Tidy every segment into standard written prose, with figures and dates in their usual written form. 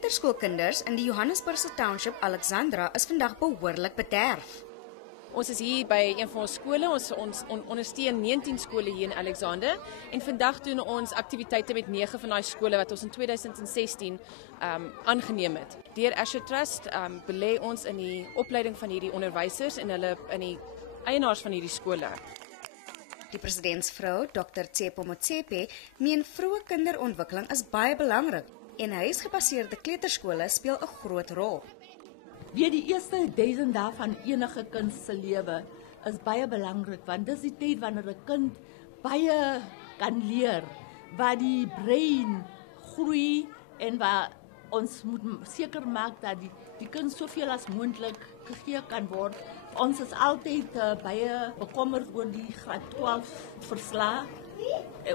kleuterskoolkinders in die Johannesburgse township Alexandra is vandag behoorlik bederf. Ons is hier by een van ons skole, ons ondersteun 19 skole hier in Alexander en vandag doen ons aktiwiteite met 9 van daai skole wat ons in 2016 aangeneem het. Deur Asher Trust belê ons in die opleiding van hierdie onderwysers en hulle in die eienaars van hierdie skole. Die presidentsvrou, Dr. Tsepo Motsepe, meen vroeë kinderontwikkeling is baie belangrik en huisgebaseerde kleuterskole speel 'n groot rol. Weer die eerste 1000 dae van enige kind se lewe is baie belangrik want dis die tyd wanneer 'n kind baie kan leer, waar die brein groei en waar ons moet seker maak dat die kind soveel as moontlik gegee kan word. Ons is altyd baie bekommerd oor die graad 12 verslae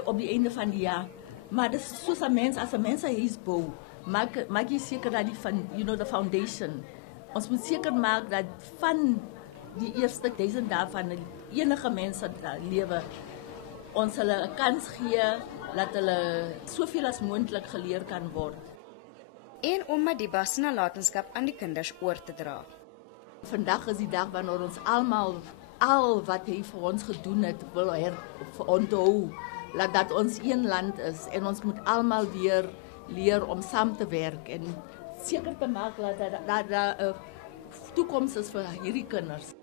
op die einde van die jaar. Maar dis soos 'n mens, as 'n mens 'n huis bou, maak jy seker dat the foundation. Ons moet seker maak dat van die eerste 1000 dae van enige mens se lewe ons hulle 'n kans gee dat hulle soveel as moontlik geleer kan word. En om Madiba se nalatenskap aan die kinders oor te dra. Vandag is die dag wanneer ons almal al wat hy vir ons gedoen het wil onthou, dat ons een land is en ons moet almal weer leer om saam te werk en seker te maak dat daar 'n toekoms is vir hierdie kinders.